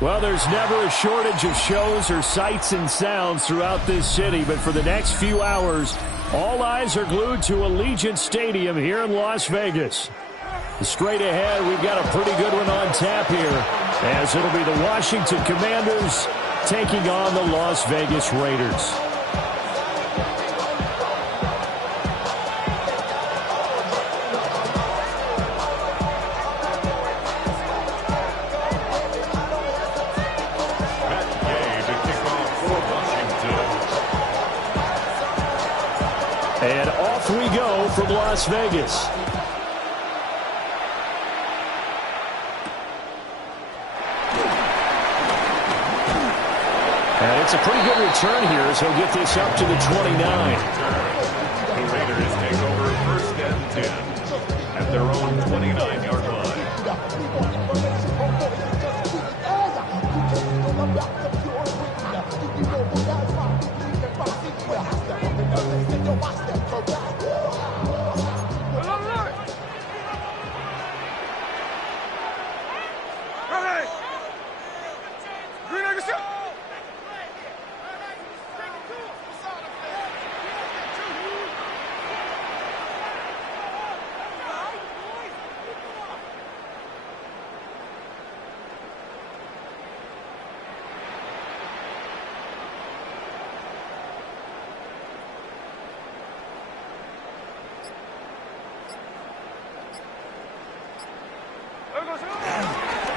Well, there's never a shortage of shows or sights and sounds throughout this city, but for the next few hours, all eyes are glued to Allegiant Stadium here in Las Vegas. Straight ahead, we've got a pretty good one on tap here, as it'll be the Washington Commanders taking on the Las Vegas Raiders. And off we go from Las Vegas. And it's a pretty good return here as he'll get this up to the 29. The Raiders take over 1st and 10 at their own 29-yard line.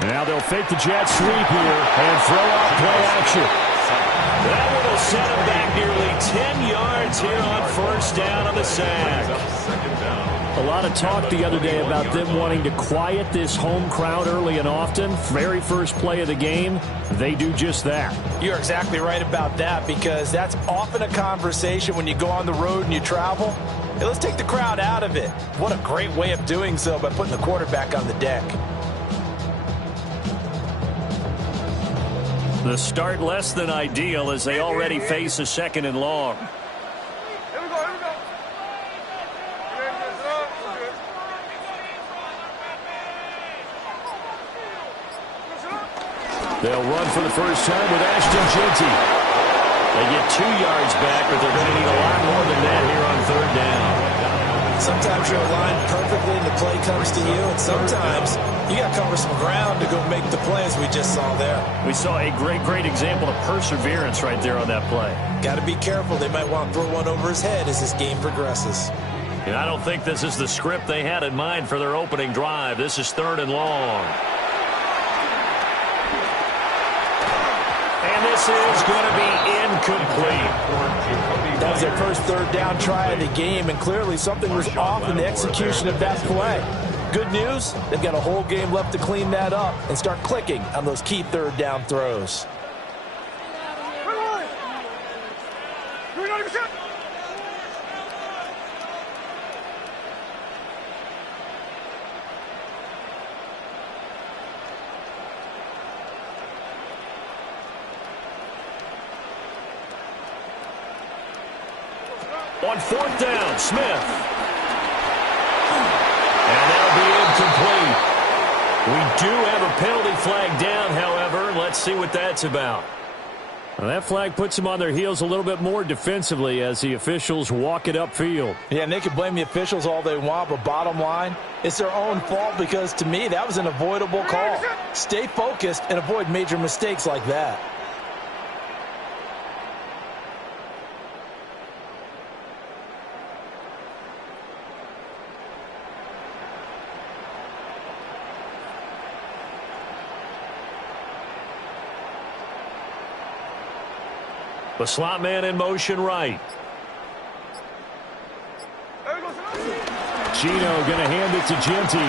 Now they'll fake the jet sweep here and throw out play action. That one will set him back nearly 10 yards here on 1st down on the sack. A lot of talk the other day about them wanting to quiet this home crowd early and often. Very first play of the game, they do just that. You're exactly right about that, because that's often a conversation when you go on the road and you travel. Hey, let's take the crowd out of it. What a great way of doing so by putting the quarterback on the deck. The start less than ideal as they already face a 2nd and long. They'll run for the first time with Ashton Jeanty. They get 2 yards back, but they're going to need a lot more than that here on 3rd down. Sometimes you're aligned perfectly and the play comes to you, and sometimes you got to cover some ground to go make the play, as we just saw there. We saw a great example of perseverance right there on that play. Got to be careful. They might want to throw one over his head as this game progresses. And I don't think this is the script they had in mind for their opening drive. This is 3rd and long. And this is going to be incomplete. That was their first 3rd down try of the game, and clearly something was off in the execution of that play. Good news, they've got a whole game left to clean that up and start clicking on those key 3rd down throws. On 4th down, Smith. And that'll be incomplete. We do have a penalty flag down, however. Let's see what that's about. Well, that flag puts them on their heels a little bit more defensively as the officials walk it upfield. Yeah, and they can blame the officials all they want, but bottom line, it's their own fault, because to me, that was an avoidable call. Stay focused and avoid major mistakes like that. The slot man in motion right. Gino going to hand it to Jeanty.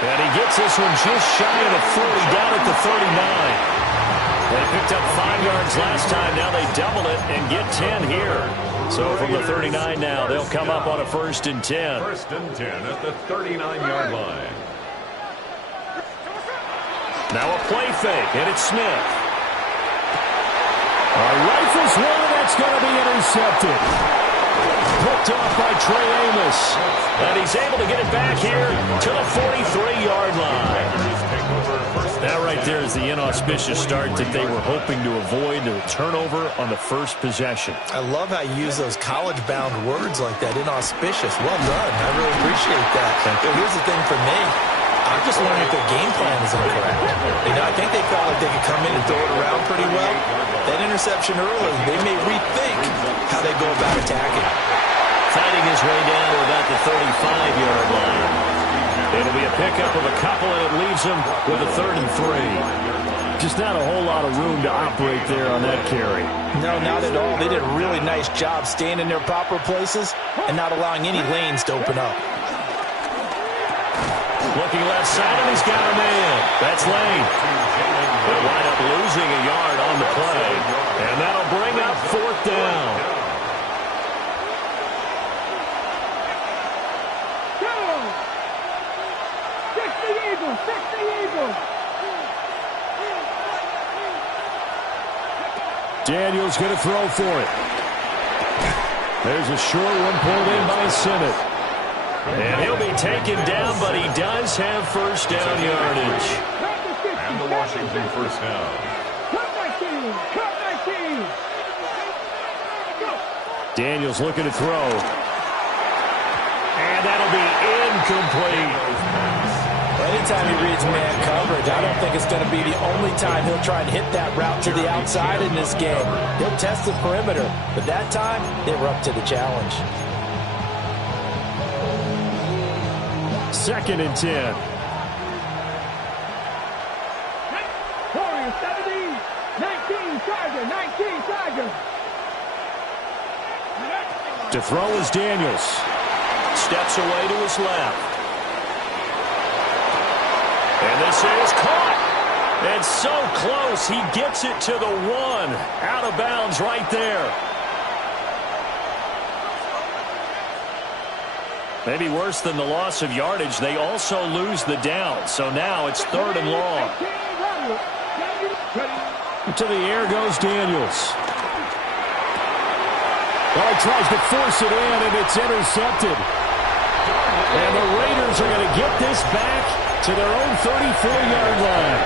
And he gets this one just shy of the 40, down at the 39. They picked up 5 yards last time. Now they double it and get 10 here. So from the 39 now, they'll come up on a 1st and 10. 1st and 10 at the 39-yard line. Now a play fake, and it's Smith. Rifles one, that's going to be intercepted. Picked off by Trey Amos. And he's able to get it back here to the 43-yard line. right there is the inauspicious start that they were hoping to avoid, a turnover on the first possession. I love how you use those college-bound words like that, inauspicious. Well done. I really appreciate that. But here's the thing for me. I'm just wondering if their game plan is incorrect. I think they felt like they could come in and throw it around pretty well. That interception early, they may rethink how they go about attacking. Fighting his way down to about the 35-yard line. It'll be a pickup of a couple, and it leaves him with a 3rd and 3. Just not a whole lot of room to operate there on that carry. No, not at all. They did a really nice job staying in their proper places and not allowing any lanes to open up. Looking left side, and he's got a man. That's Lane. They'll wind up losing a yard on the play, and that'll bring up 4th down. Daniels going to throw for it. There's a short one pulled in by Simmett. And he'll be taken down, but he does have first down yardage. And the Washington first down. Daniels looking to throw. And that'll be incomplete. Anytime he reads man coverage, I don't think it's going to be the only time he'll try and hit that route to the outside in this game. He'll test the perimeter, but that time, they were up to the challenge. 2nd and 10. Warriors 17, 19 Charger, 19 Charger. To throw is Daniels. Steps away to his left. And this is caught. And so close, he gets it to the 1. Out of bounds right there. Maybe worse than the loss of yardage, they also lose the down. So now it's 3rd and long. To the air goes Daniels. Well, he tries to force it in, and it's intercepted. And the Raiders are going to get this back to their own 34-yard line.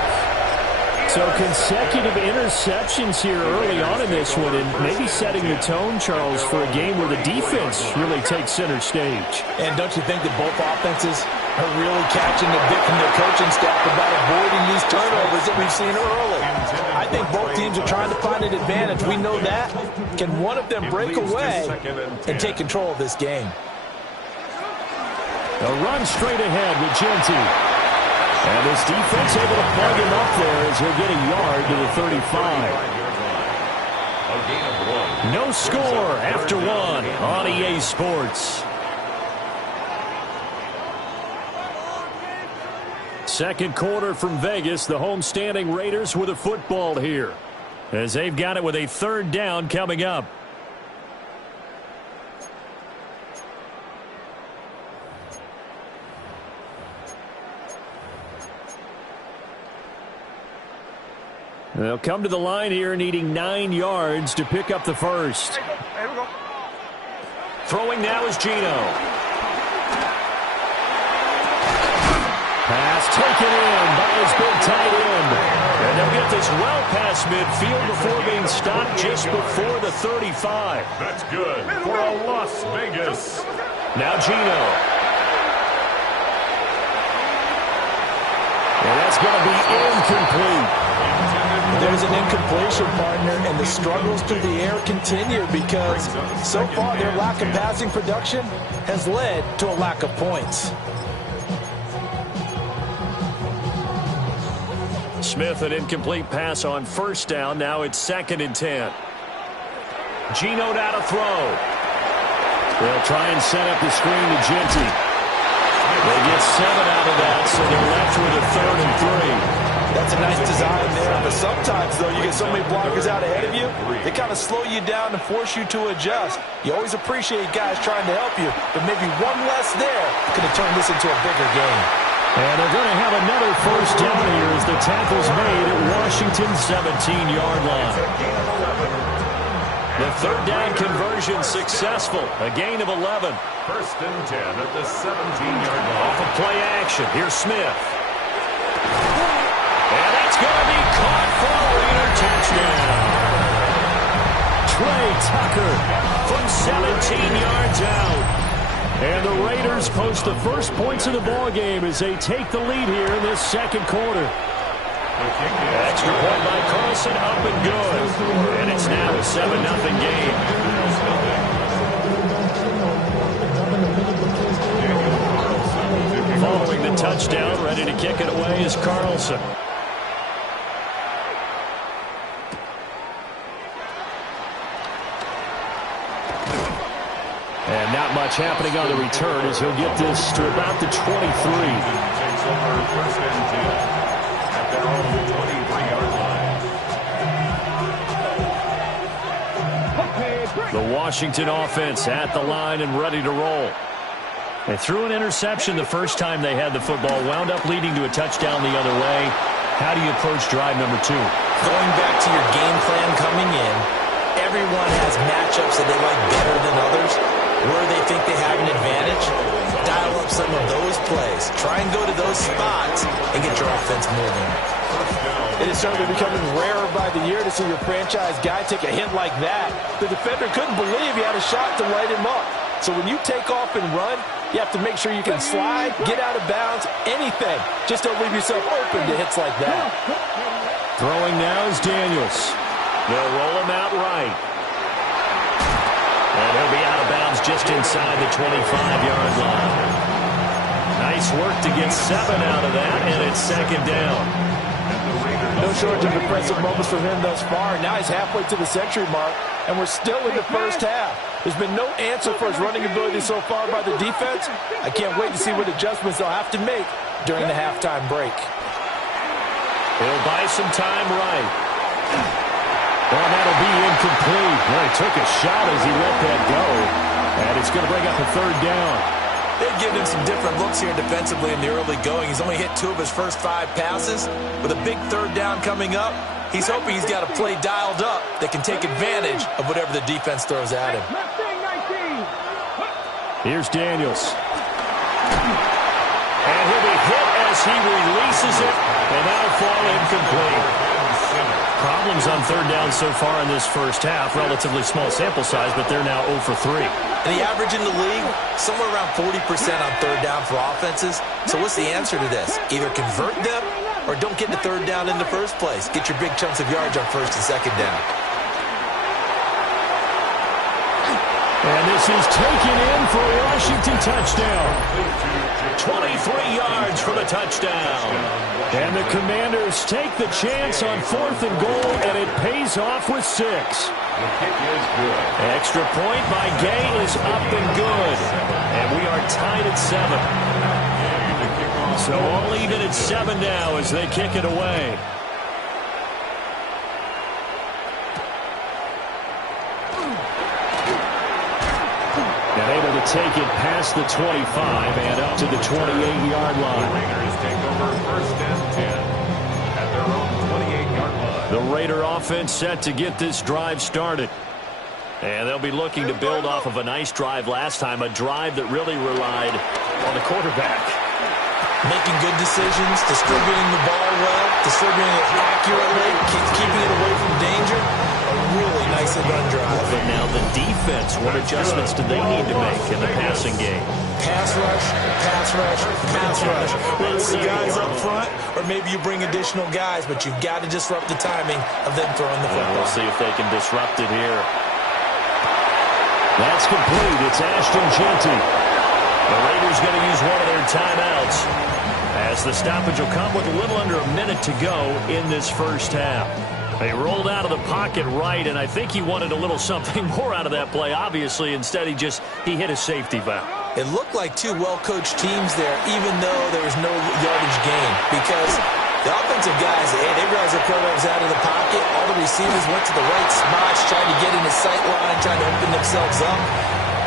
So consecutive interceptions here early on in this one, and maybe setting the tone, Charles, for a game where the defense really takes center stage. And don't you think that both offenses are really catching the bit from their coaching staff about avoiding these turnovers that we've seen early? I think both teams are trying to find an advantage. We know that. Can one of them break away and take control of this game? A run straight ahead with Genty. And this defense able to plug him up there as he'll get a yard to the 35. A gain of 1. No score after 1 on EA Sports. Second quarter from Vegas. The homestanding Raiders with a football here, as they've got it with a 3rd down coming up. They'll come to the line here needing 9 yards to pick up the first. Here we go. Throwing now is Geno. Pass taken in by his big tight end. And they'll get this well past midfield before being stopped just before the 35. That's good for a Las Vegas. Now Geno. And that's going to be incomplete. There's an incompletion, partner, and the struggles through the air continue because so far their lack of passing production has led to a lack of points. Smith, an incomplete pass on first down. Now it's 2nd and 10. Geno now to throw. They'll try and set up the screen to Genty. They get 7 out of that, so they're left with a 3rd and 3. That's a nice design there, but sometimes, though, you get so many blockers out ahead of you, they kind of slow you down and force you to adjust. You always appreciate guys trying to help you, but maybe one less there could have turned this into a bigger game. And they're going to have another first down here as the tackle's made at Washington's 17-yard line. The 3rd down conversion successful, a gain of 11. 1st and 10 at the 17-yard line. Off of play action, here's Smith. And that's record from 17 yards out. And the Raiders post the first points of the ball game as they take the lead here in this second quarter. Extra point by Carlson, up and good. And it's now a 7-0 game. Following the touchdown, ready to kick it away is Carlson. And not much happening on the return as he'll get this to about the 23. Takes over first and 10 at their own 23-yard line. The Washington offense at the line and ready to roll. They threw an interception the first time they had the football, wound up leading to a touchdown the other way. How do you approach drive number 2? Going back to your game plan coming in, everyone has matchups that they like better than others. Where they think they have an advantage, dial up some of those plays. Try and go to those spots and get your offense moving. It is certainly becoming rarer by the year to see your franchise guy take a hit like that. The defender couldn't believe he had a shot to light him up. So when you take off and run, you have to make sure you can slide, get out of bounds, anything. Just don't leave yourself open to hits like that. Throwing now is Daniels. They'll roll him out right. And he'll be out of bounds just inside the 25-yard line. Nice work to get 7 out of that, and it's second down. No shortage of impressive moments from him thus far. Now he's halfway to the century mark, and we're still in the first half. There's been no answer for his running ability so far by the defense. I can't wait to see what adjustments they'll have to make during the halftime break. He'll buy some time right. Well, that'll be incomplete. Well, he took a shot as he let that go. And it's going to bring up a third down. They've given him some different looks here defensively in the early going. He's only hit 2 of his first 5 passes. With a big third down coming up, he's hoping he's got a play dialed up that can take advantage of whatever the defense throws at him. Here's Daniels. And he'll be hit as he releases it. And that'll fall incomplete. Problems on third down so far in this first half. Relatively small sample size, but they're now 0 for 3. And the average in the league, somewhere around 40% on third down for offenses. So what's the answer to this? Either convert them or don't get the third down in the first place. Get your big chunks of yards on first and second down. And this is taken in for a Washington touchdown. 23 yards for the touchdown. And the Commanders take the chance on 4th and goal, and it pays off with 6. The kick is good. Extra point by Gay is up and good. And we are tied at 7. So all even at 7 now as they kick it away. And able to take it past the 25 and up to the 28-yard line. The Raiders take over first and 10 at their own 28-yard line. The Raider offense set to get this drive started. And they'll be looking to build off of a nice drive last time, a drive that really relied on the quarterback. Making good decisions, distributing the ball well, distributing it accurately, keeping it away from danger. A really nicely run drive. But now the defense, what adjustments do they need to make in the passing game? Pass rush, pass rush, pass rush. Whether it's the guys up front or maybe you bring additional guys, but you've got to disrupt the timing of them throwing the football. We'll see if they can disrupt it here. That's complete. It's Ashton Jeanty. The Raiders going to use one of their timeouts as the stoppage will come with a little under a minute to go in this first half. They rolled out of the pocket right, and I think he wanted a little something more out of that play, obviously. Instead, he hit a safety valve. It looked like 2 well-coached teams there, even though there was no yardage gain, because the offensive guys, they realized their quarterback was out of the pocket. All the receivers went to the right spots, trying to get in the sight line, trying to open themselves up.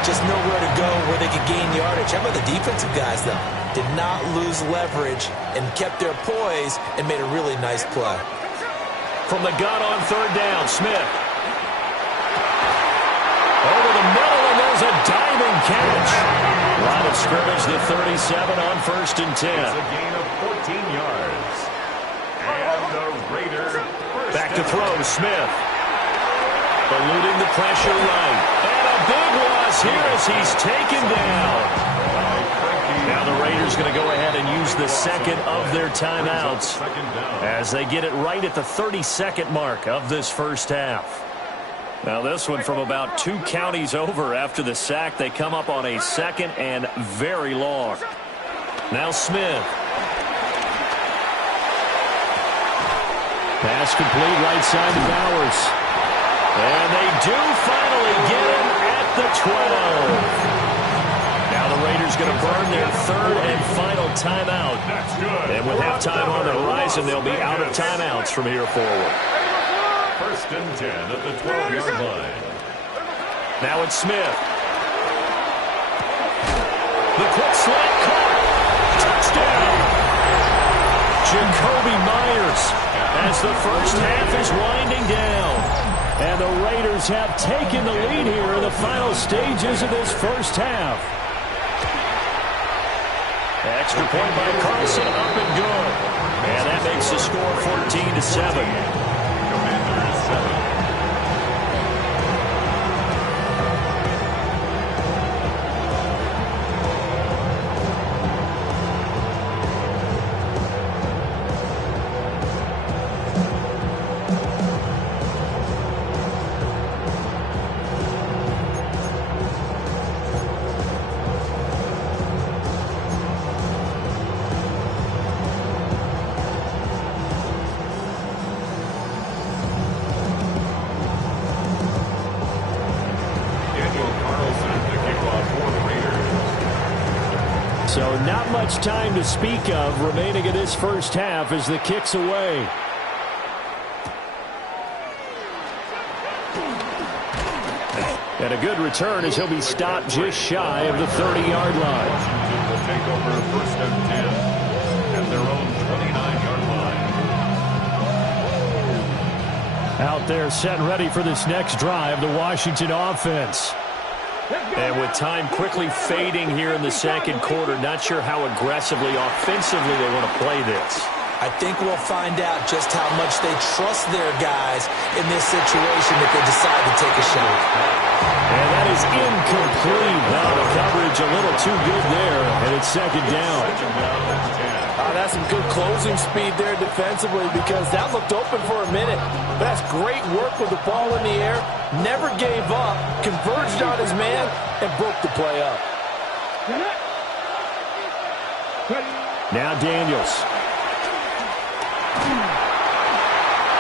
Just nowhere to go where they could gain yardage. How about the defensive guys, though? Did not lose leverage and kept their poise and made a really nice play. From the gun on third down, Smith. Over the middle, and there's a diving catch. Line of scrimmage, the 37 on first and 10. It's a gain of 14 yards. And the Raiders Back to throw, Smith. Eluding the pressure right. And a big loss here as he's taken down. Now the Raiders going to go ahead and use the second of their timeouts as they get it right at the 30-second mark of this first half. Now this one from about 2 counties over after the sack. They come up on a second and very long. Now Smith. Pass complete right side to Bowers. And they do finally get him at the 12. Now the Raiders going to burn their third and final timeout. And with halftime on the horizon, they'll be out of timeouts from here forward. First and 10 at the 12-yard line. Now it's Smith. The quick slant caught. Touchdown. Jacoby Myers as the first half is winding down. And the Raiders have taken the lead here in the final stages of this first half. Extra point by Carlson, up and good. And that makes the score 14-7. Commanders 7. So not much time to speak of remaining in this first half as the kick's away. And a good return as he'll be stopped just shy of the 30-yard line. Washington will take over first and 10 at their own 29-yard line. Out there set and ready for this next drive, the Washington offense. And with time quickly fading here in the second quarter, not sure how aggressively, offensively they want to play this. I think we'll find out just how much they trust their guys in this situation if they decide to take a shot. And that is incomplete. Now the coverage a little too good there, and it's second down. That's some good closing speed there defensively because that looked open for a minute. But that's great work with the ball in the air. Never gave up, converged on his man, and broke the play up. Now Daniels.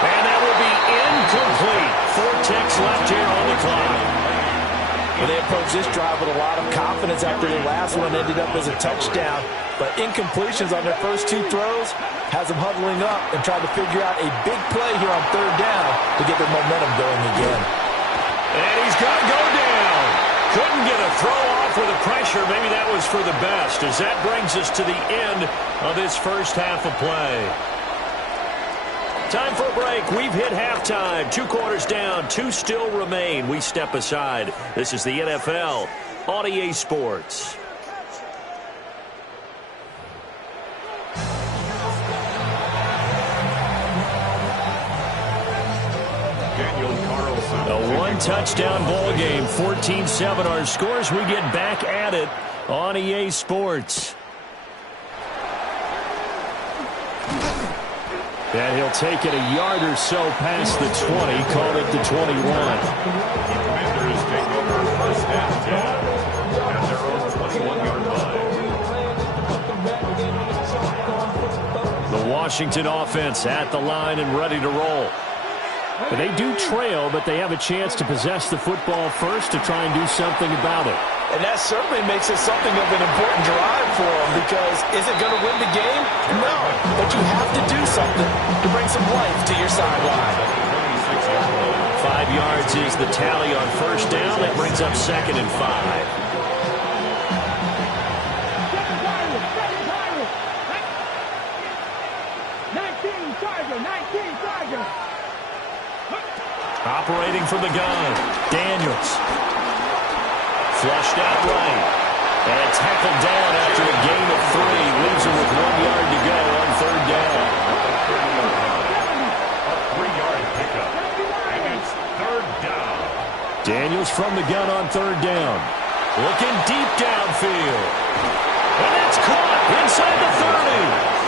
And that will be incomplete. 4 ticks left here on the clock. Well, they approached this drive with a lot of confidence after their last one ended up as a touchdown. But incompletions on their first 2 throws has them huddling up and trying to figure out a big play here on third down to get their momentum going again. And he's got to go down. Couldn't get a throw off with the pressure. Maybe that was for the best as that brings us to the end of this first half of play. Time for a break. We've hit halftime. 2 quarters down. 2 still remain. We step aside. This is the NFL on EA Sports. A 1-touchdown ball game. 14-7 our scores. We get back at it on EA Sports. And he'll take it a yard or so past the 20, call it the 21. The Commanders take over first and 10 at their own 21-yard line. The Washington offense at the line and ready to roll. But they do trail, but they have a chance to possess the football first to try and do something about it. And that certainly makes it something of an important drive for them because is it going to win the game? No. But you have to do something to bring some life to your sideline. 5 yards is the tally on first down. That brings up second and 5. Operating from the gun, Daniels. Flushed out right. And tackled down after a gain of 3. Leaves him with 1 yard to go on third down. A 3-yard pickup. And it's third down. Daniels from the gun on third down. Looking deep downfield. And it's caught inside the 30.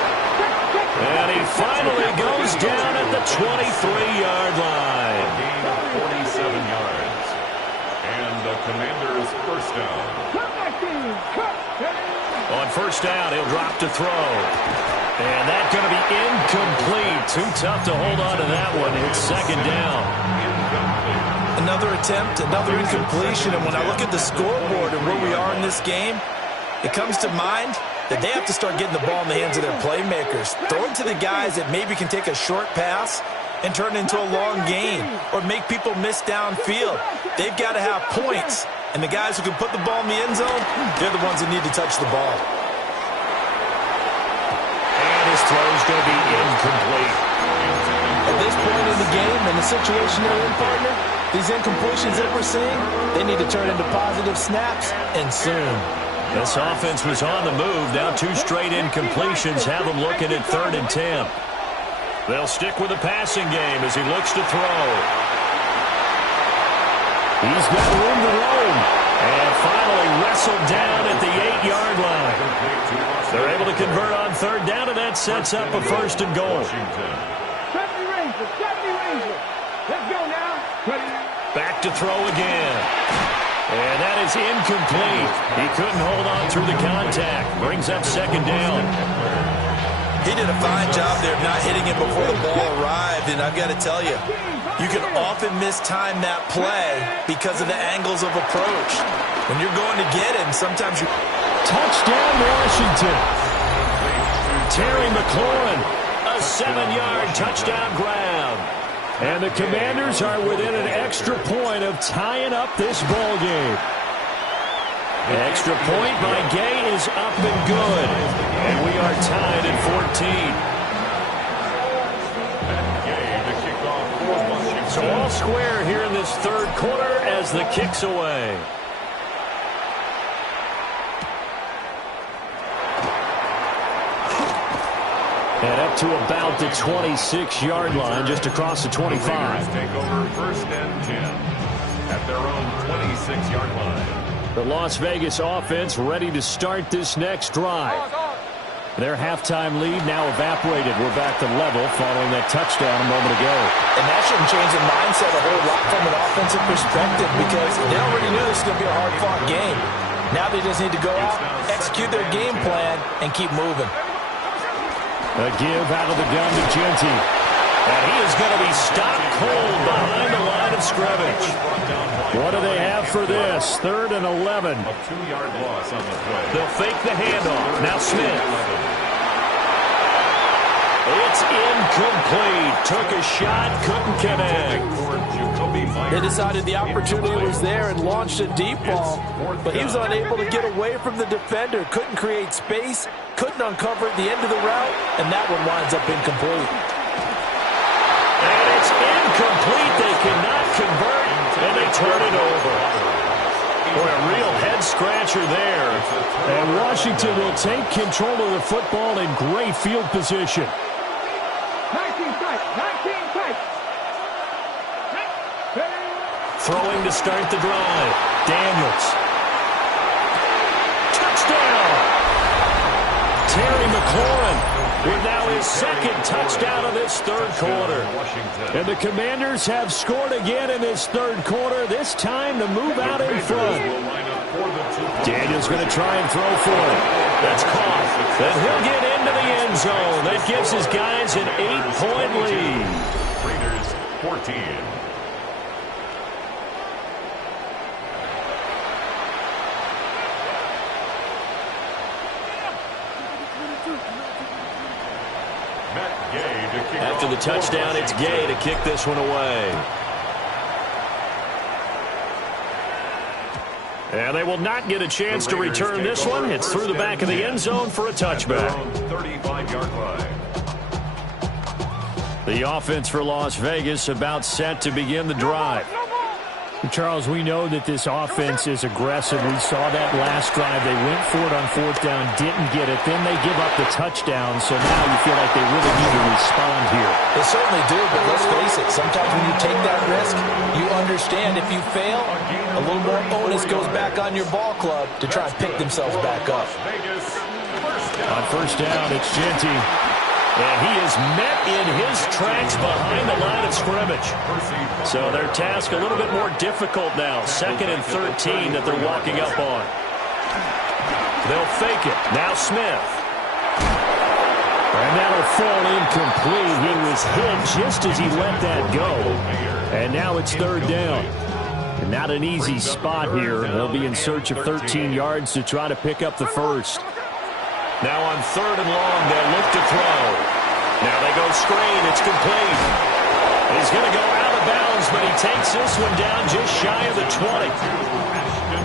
And he finally goes down at the 23-yard line. Gain of 47 yards. And the Commanders' first down. On first down, he'll drop to throw. And that's going to be incomplete. Too tough to hold on to that one. It's second down. Another attempt, another incompletion. And when I look at the scoreboard and where we are in this game, it comes to mind that they have to start getting the ball in the hands of their playmakers. Throw it to the guys that maybe can take a short pass and turn it into a long gain or make people miss downfield. They've got to have points. And the guys who can put the ball in the end zone, they're the ones that need to touch the ball. And his throw is going to be incomplete. At this point in the game and the situation they're in, partner, these incompletions that we're seeing, they need to turn into positive snaps, and soon. This offense was on the move. Now 2 straight incompletions have them looking at 3rd and 10. They'll stick with the passing game as he looks to throw. He's got room to roam. And finally wrestled down at the 8-yard line. They're able to convert on third down, and that sets up a 1st and goal. Let's go now. Back to throw again. And that is incomplete. He couldn't hold on through the contact. Brings up 2nd down. He did a fine job there of not hitting him before the ball arrived, and I've got to tell you, you can often mistime that play because of the angles of approach. When you're going to get him, sometimes you... Touchdown, Washington. Terry McLaurin, a 7-yard touchdown grab. And the Commanders are within an extra point of tying up this ball game. The extra point by Gay is up and good. And we are tied at 14. So all square here in this 3rd quarter as the kick's away. And up to about the 26-yard line, just across the 25. Take over 1st and 10 at their own 26-yard line. The Las Vegas offense ready to start this next drive. Their halftime lead now evaporated. We're back to level following that touchdown a moment ago. And that shouldn't change the mindset a whole lot from an offensive perspective because they already knew this was going to be a hard-fought game. Now they just need to go out, execute their game plan, and keep moving. A give out of the gun to Genty. And he is going to be stopped cold behind the line of scrimmage. What do they have for this? 3rd and 11. A 2-yard loss on the play. They'll fake the handoff. Now Smith. It's incomplete. Took a shot, couldn't connect. They decided the opportunity was there and launched a deep ball, but he was unable to get away from the defender. Couldn't create space, couldn't uncover at the end of the route, and that one winds up incomplete. And it's incomplete. They cannot convert, and they turn it over. Boy, a real head-scratcher there. And Washington will take control of the football in great field position. 19 strikes. Throwing to start the drive. Daniels. Touchdown! Terry McLaurin with now his 2nd touchdown of this 3rd quarter. And the Commanders have scored again in this 3rd quarter, this time to move out in front. Daniels going to try and throw for it. That's caught. And he'll get into the end zone. That gives his guys an 8-point lead. Raiders 14. After the touchdown, it's Gay to kick this one away. And they will not get a chance to return this one. It's through the back of the end zone for a touchback. 35-yard line. The offense for Las Vegas about set to begin the drive. Charles, we know that this offense is aggressive. We saw that last drive. They went for it on fourth down, didn't get it. Then they give up the touchdown, so now you feel like they really need to respond here. They certainly do, but let's face it, sometimes when you take that risk, you understand if you fail, a little more onus goes back on your ball club to try and pick themselves back up. On first down, it's Genty. And he is met in his tracks behind the line of scrimmage. So their task a little bit more difficult now. 2nd and 13 that they're walking up on. They'll fake it. Now Smith. And that'll fall incomplete. He was hit just as he let that go. And now it's 3rd down. And not an easy spot here. They'll be in search of 13 yards to try to pick up the first. Now on 3rd and long, they'll look to throw. Now they go screen. It's complete. He's going to go out of bounds, but he takes this one down just shy of the 20.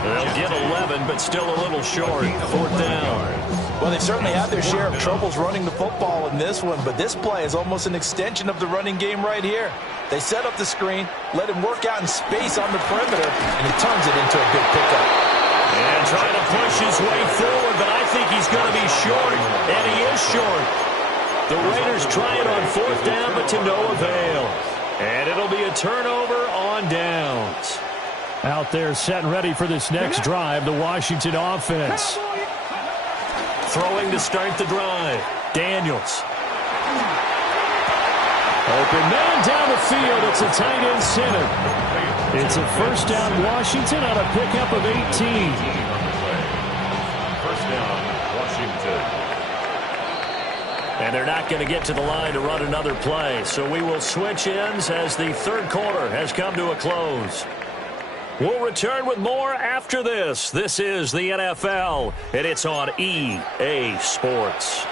They'll get 11, but still a little short. 4th down. Well, they certainly had their share of troubles running the football in this one, but this play is almost an extension of the running game right here. They set up the screen, let him work out in space on the perimeter, and he turns it into a big pickup. And trying to push his way forward, but I think he's going to be short, and he is short. The Raiders try it on 4th down, but to no avail. And it'll be a turnover on downs. Out there set and ready for this next drive, the Washington offense. Throwing to start the drive. Daniels. Open man down the field. It's a tight end center. It's a first down Washington on a pickup of 18. First down, Washington. And they're not going to get to the line to run another play. So we will switch ends as the 3rd quarter has come to a close. We'll return with more after this. This is the NFL, and it's on EA Sports.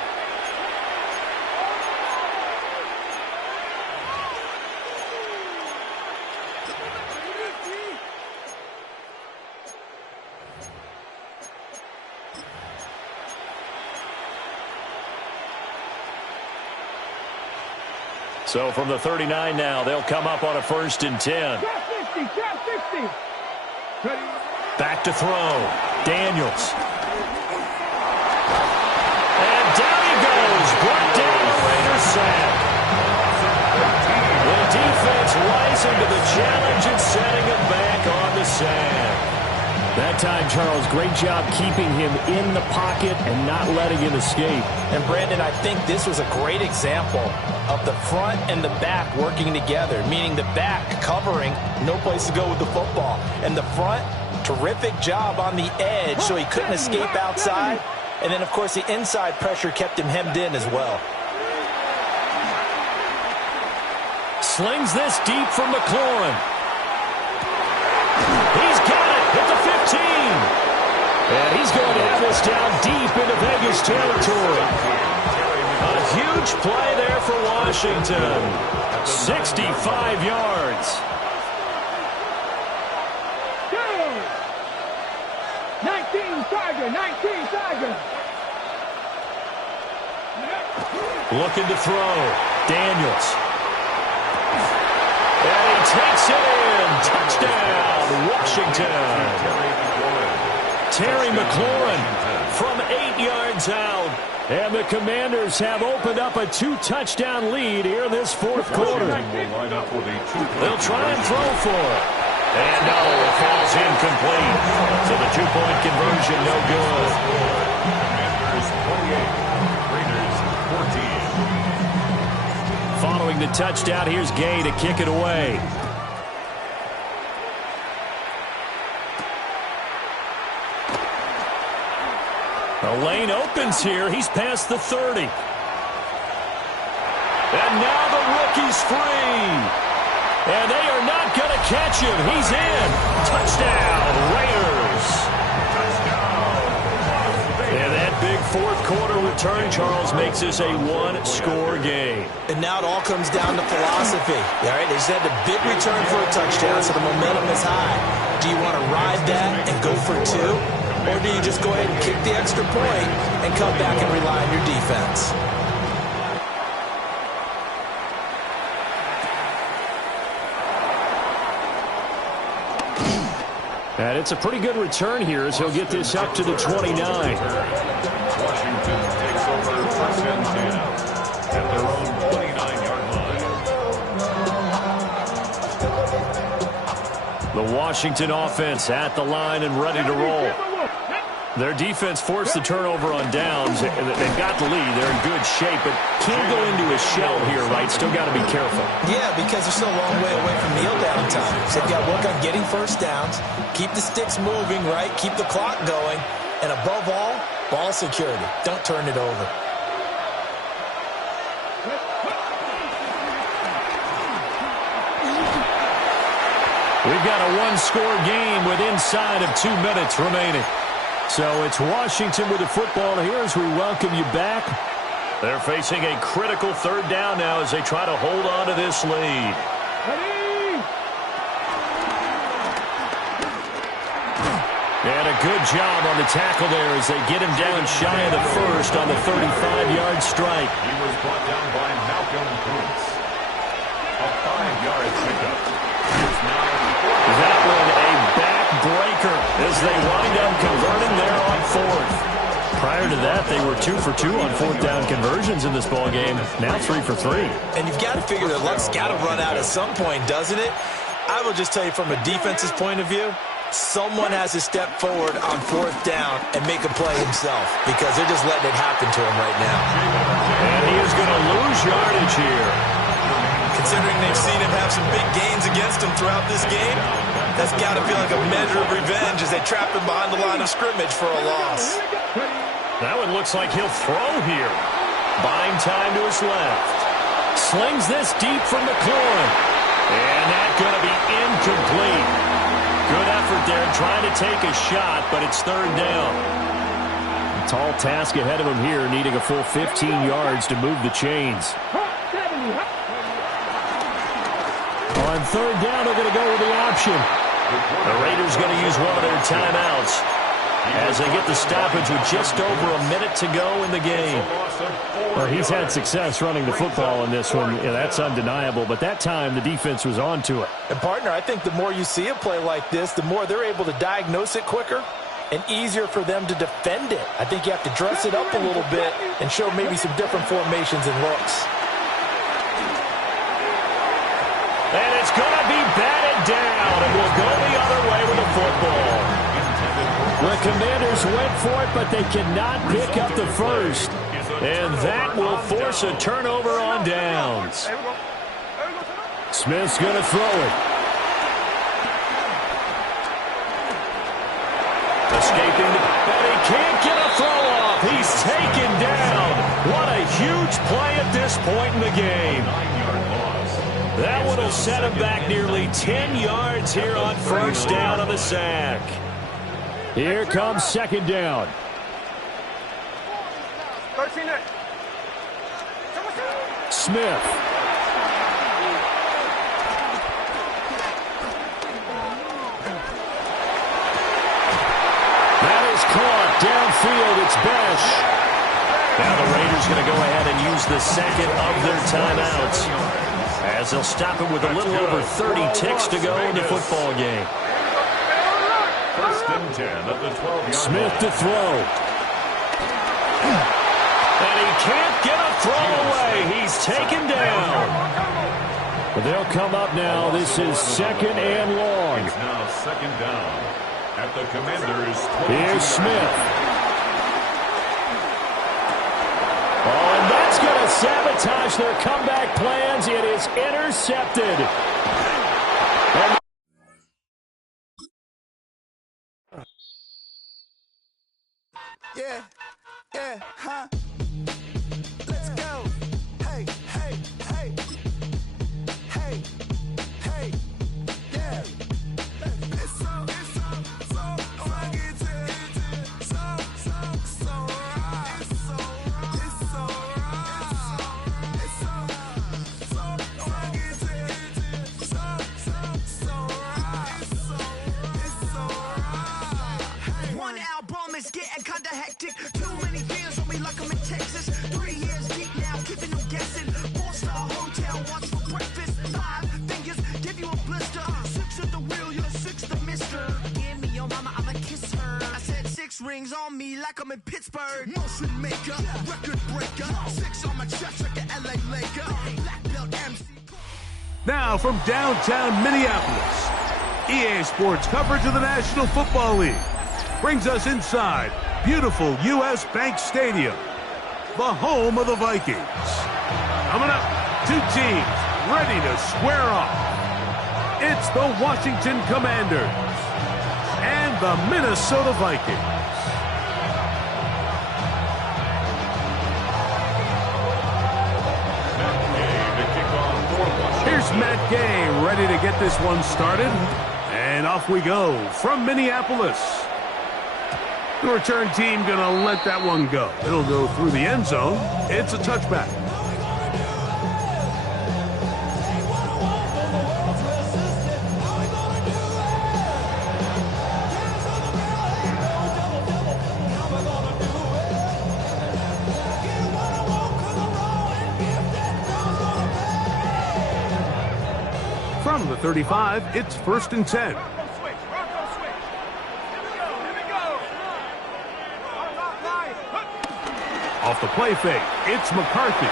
So from the 39 now, they'll come up on a 1st and 10. Back to throw. Daniels. And down he goes. Brought down the Raiders sack. The defense rising to the challenge and setting him back on the sack. That time, Charles, great job keeping him in the pocket and not letting him escape. And, Brandon, I think this was a great example of the front and the back working together, meaning the back covering, no place to go with the football. And the front, terrific job on the edge so he couldn't escape outside. And then, of course, the inside pressure kept him hemmed in as well. Slings this deep from McLaurin. He's got it at the 15. And he's going to have this down deep into Vegas territory. A huge play there for Washington. 65 yards. 19 Tiger. Looking to throw. Daniels. And he takes it in. Touchdown, Washington. Terry McLaurin from 8 yards out. And the Commanders have opened up a 2-touchdown lead here in this 4th quarter. They'll try and throw for it. And no, it falls incomplete. So the 2-point conversion, no good. Commanders 28, Raiders 14. Following the touchdown, here's Gay to kick it away. The lane opens here. He's past the 30. And now the rookie's free. And they are not going to catch him. He's in. Touchdown, Raiders. And that big 4th quarter return, Charles, makes this a 1-score game. And now it all comes down to philosophy. All right, they just had a big return for a touchdown, so the momentum is high. Do you want to ride that and go for 2? Or do you just go ahead and kick the extra point and come back and rely on your defense? And it's a pretty good return here as he'll get this up to the 29. Washington takes over first and 10 at their own 29-yard line. The Washington offense at the line and ready to roll. Their defense forced the turnover on downs. They've got the lead. They're in good shape, but can't go into a shell here, right? Still got to be careful. Yeah, because they're still a long way away from kneel down time. So they've got to work on getting first downs, keep the sticks moving, right? Keep the clock going. And above all, ball security. Don't turn it over. We've got a one-score game with inside of 2 minutes remaining. So it's Washington with the football here as we welcome you back. They're facing a critical third down now as they try to hold on to this lead. And a good job on the tackle there as they get him down shy of the first on the 35-yard strike. He was brought down by Malcolm Kuntz. A 5-yard pickup. That one a backbreaker as they wind up converting there on fourth. Prior to that, they were 2 for 2 on fourth down conversions in this ball game. Now 3 for 3. And you've got to figure that luck's got to run out at some point, doesn't it? I will just tell you from a defense's point of view, someone has to step forward on fourth down and make a play himself because they're just letting it happen to him right now. And he is going to lose yardage here. Considering they've seen him have some big gains against him throughout this game, that's got to feel like a measure of revenge as they trap him behind the line of scrimmage for a loss. That one looks like he'll throw here. Buying time to his left. Slings this deep from McLaurin. And that's going to be incomplete. Good effort there trying to take a shot, but it's third down. A tall task ahead of him here, needing a full 15 yards to move the chains. On third down, they're going to go with the option. The Raiders going to use one of their timeouts as they get the stoppage with just over a minute to go in the game. Well, he's had success running the football in this one. Yeah, that's undeniable, but that time the defense was on to it. And, partner, I think the more you see a play like this, the more they're able to diagnose it quicker and easier for them to defend it. I think you have to dress it up a little bit and show maybe some different formations and looks. And it's going to be batted down, and we'll go the other way with the football. The Commanders went for it, but they cannot pick up the first. And that will force a turnover on downs. Smith's going to throw it. Escaping, and he can't get a throw off. He's taken down. What a huge play at this point in the game. That one will set him back nearly 10 yards here on first down on the sack. Here comes second down. Smith. That is caught downfield. It's Besh. Now the Raiders going to go ahead and use the second of their timeouts, as they'll stop it with a little over 30 ticks to go in the football game. First and 10 at the 12-yard Smith to throw. And he can't get a throw away. He's taken down. But they'll come up now. This is second and long. It's now second down at the Commanders' 20. Here's Smith. Oh, and that's going to sabotage their comeback plans. It is intercepted. And yeah, huh? Let's go. Hey, hey, hey. Hey, hey, yeah. It's so rugged. So right. It's so rugged. So rings on me like I'm in Pittsburgh. Motion maker, record breaker. 6 on my chest like an LA Laker. Black belt MC. Now from downtown Minneapolis, EA Sports coverage of the National Football League brings us inside beautiful U.S. Bank Stadium, the home of the Vikings. Coming up, two teams ready to square off. It's the Washington Commanders and the Minnesota Vikings. Here's Matt Gay ready to get this one started. And off we go from Minneapolis. The return team going to let that one go. It'll go through the end zone. It's a touchback. From the 35, it's 1st and 10. Off the play fake, it's McCarthy.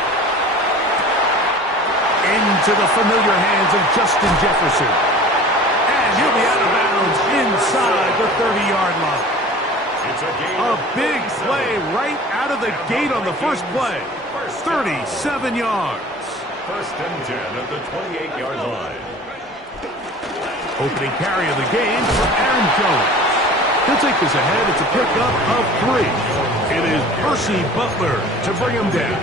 Into the familiar hands of Justin Jefferson. And he'll be out of bounds inside the 30-yard line. A big play right out of the gate on the first play. 37 yards. 1st and 10 at the 28-yard line. Opening carry of the game for Aaron Jones. He'll take this ahead. It's a pickup of 3. It is Percy Butler to bring him down.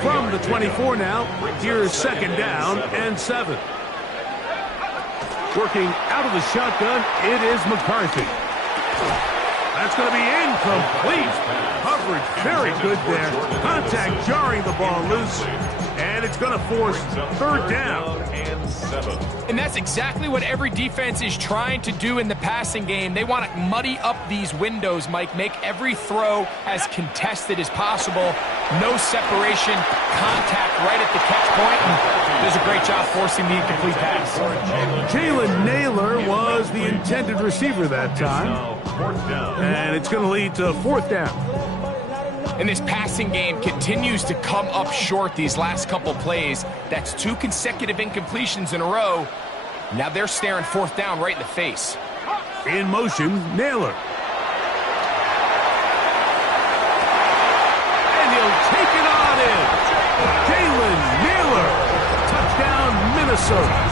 From the 24 now, here's 2nd down and 7. Working out of the shotgun, it is McCarthy. That's going to be incomplete. Coverage very good there. Contact jarring the ball loose. And it's going to force 3rd down. And that's exactly what every defense is trying to do in the passing game. They want to muddy up these windows, Mike, make every throw as contested as possible. No separation, contact right at the catch point, and does a great job forcing the incomplete pass. Jalen Naylor was the intended receiver that time. And it's going to lead to 4th down. And this passing game continues to come up short these last couple plays. That's 2 consecutive incompletions in a row. Now they're staring 4th down right in the face. In motion, Naylor. And he'll take it on in. Jalen Naylor. Touchdown, Minnesota.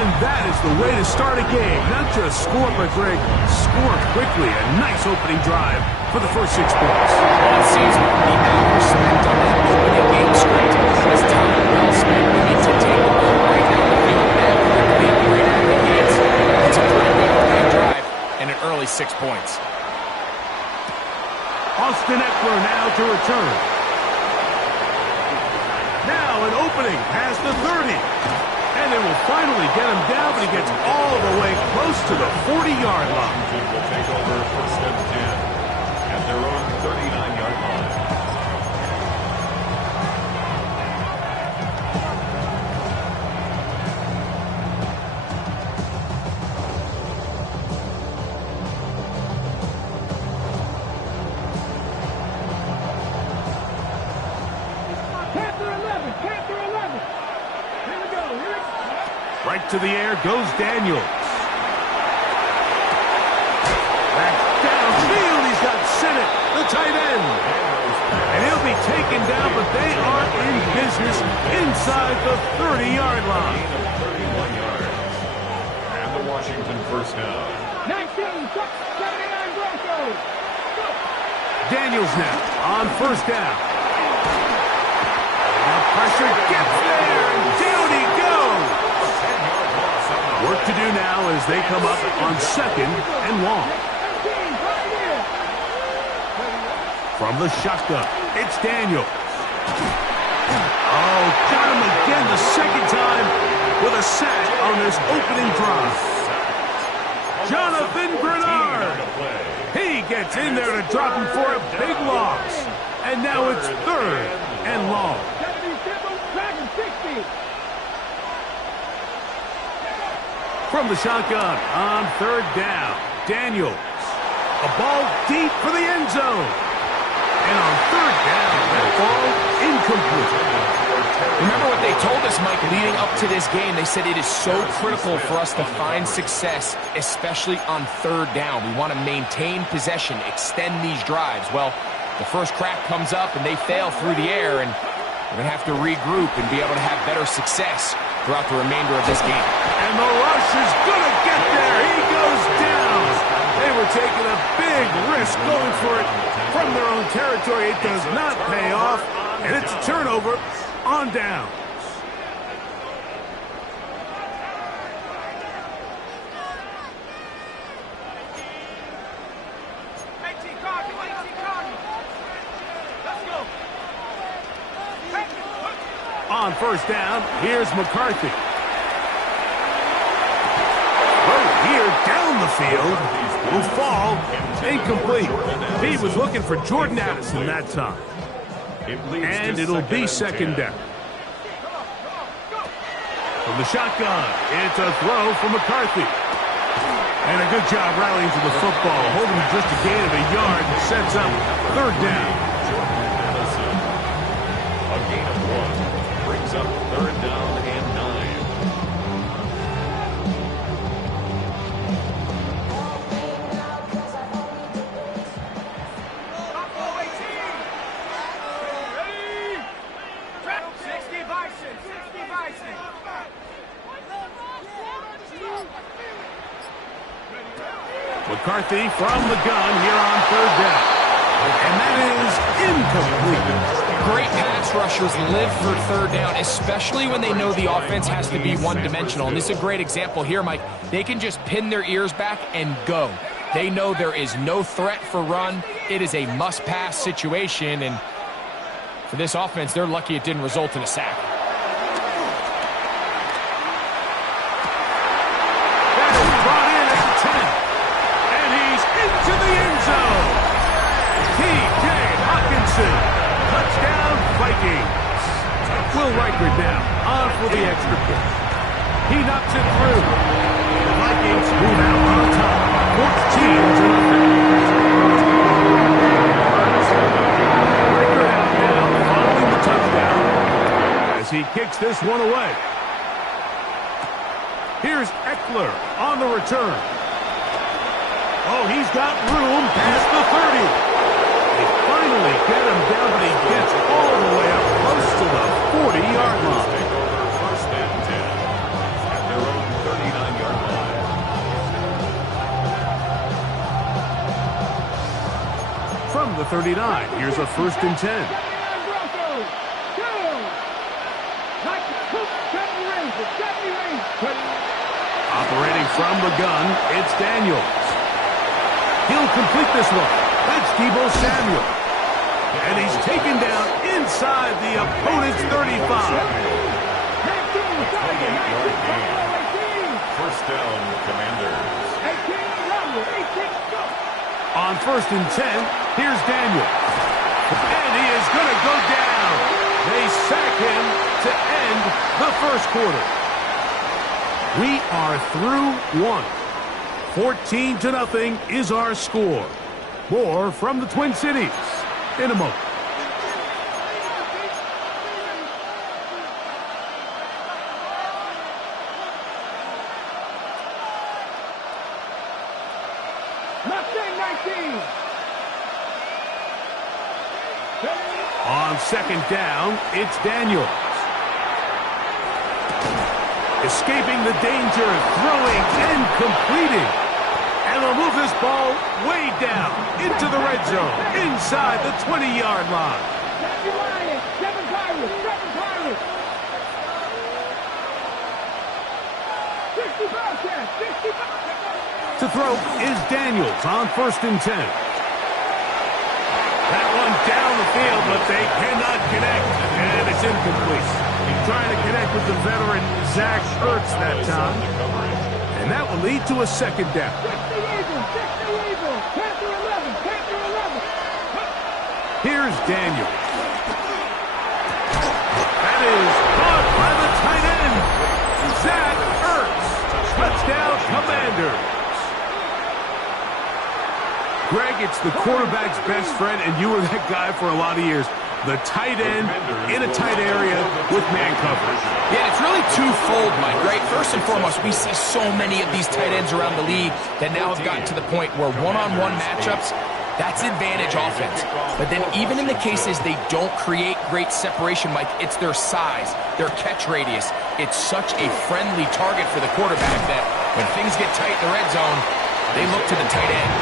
And that is the way to start a game. Not just score, but Greg, score quickly. A nice opening drive for the first 6 points. It seems the hours spent on that opening game script is time well spent. We need to take the ball right down the field and quickly right out of the hands. It's a pretty good opening drive and an early 6 points. Austin Eckler now to return. Now an opening past the 30. And it will finally get him down, but he gets all the way close to the 40-yard line. Will take over 1st and 10 at their own 39-yard line. Right to the air goes Daniels. Back downfield, he's got Sinnott, the tight end. And he'll be taken down, but they are in business inside the 30-yard line. 31 yards. And the Washington 1st down. 19, 79 Broncos. Daniels now on 1st down. The pressure gets there, and down he goes. Work to do now as they come up on 2nd and long. From the shotgun, it's Daniels. Oh, got him again the 2nd time with a sack on this opening drive. Jonathan Grenard. He gets in there to drop him for a big loss. And now it's 3rd and long. From the shotgun on third down, Daniels. A ball deep for the end zone. And on third down, that ball incomplete. Remember what they told us, Mike, leading up to this game. They said it is so critical for us to find success, especially on third down. We want to maintain possession, extend these drives. Well, the first crack comes up and they fail through the air, and we're going to have to regroup and be able to have better success throughout the remainder of this game. And the rush is going to get there. He goes down. They were taking a big risk going for it from their own territory. It does not pay off, and it's a turnover on down. On first down, here's McCarthy. Right here down the field will fall incomplete. He was looking for Jordan Addison that time. And it'll be second down. From the shotgun, it's a throw for McCarthy. And a good job rallying to the football, holding just a gain of a yard and sets up third down. A gain of 1 brings up third down and 9. McCarthy from the gun here on third down. And that is incomplete. Great pass rushers live for third down, especially when they know the offense has to be one-dimensional. And this is a great example here, Mike. They can just pin their ears back and go. They know there is no threat for run. It is a must-pass situation. And for this offense, they're lucky it didn't result in a sack. Touchdown, Vikings. Will Riker down on for the extra point. He knocks it through. The Vikings move out on top. 14-0. Riker out now following the touchdown as he kicks this one away. Here's Eckler on the return. Oh, he's got room past the 30. Finally get him down, but he gets all the way up close to the 40-yard line. Take over first and 10 at their own 39-yard line. From the 39, here's a first and 10. Operating from the gun, it's Daniels. He'll complete this one. That's Deebo Samuel. And he's taken down inside the opponent's 35. First down, Commanders. On first and 10, here's Daniel. And he is going to go down. They sack him to end the first quarter. We are through one. 14-0 is our score. More from the Twin Cities in a moment. On second down, it's Daniels. Escaping the danger, throwing and completing. And they'll move this ball way down into the red zone, inside the 20-yard line. To throw is Daniels on first and 10. That one down the field, but they cannot connect, and it's incomplete. Trying to connect with the veteran Zach Ertz that time. And that will lead to a second down. Here's Daniel. That is caught by the tight end, Zach Ertz. Touchdown, Greg, it's the quarterback's best friend, and you were that guy for a lot of years. The tight end in a tight area with man coverage. Yeah, it's really twofold, Mike, right? First and foremost, we see so many of these tight ends around the league that now have gotten to the point where one-on-one matchups, that's advantage offense. But then even in the cases they don't create great separation, Mike, it's their size, their catch radius. It's such a friendly target for the quarterback that when things get tight in the red zone, they look to the tight end.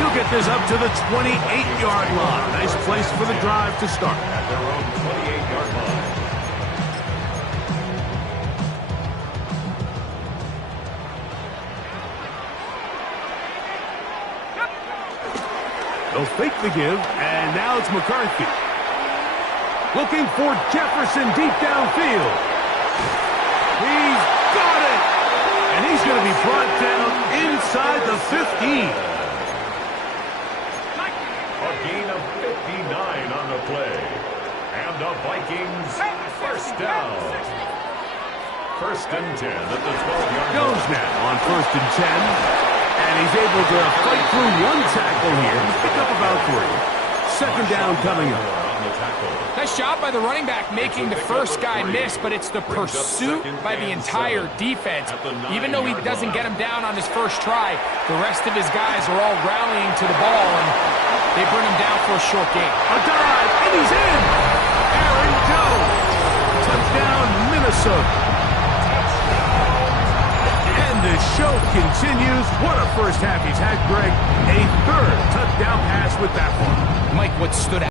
He'll get this up to the 28-yard line. Nice place for the drive to start. At their own 28-yard line. They'll fake the give, and now it's McCarthy. Looking for Jefferson deep downfield. He's got it! And he's going to be brought down inside the 15. A gain of 59 on the play. And the Vikings first down. First and 10 at the 12-yard line. Goes now on first and 10. And he's able to fight through one tackle here. Pick up about 3. Second down coming up. Nice job by the running back making the first guy miss, but it's the pursuit by the entire defense. Even though he doesn't get him down on his first try, the rest of his guys are all rallying to the ball, and they bring him down for a short gain. A dive, and he's in! Aaron Jones! Touchdown, Minnesota. And the show continues. What a first half he's had, Greg. A third touchdown pass with that one. Mike, what stood out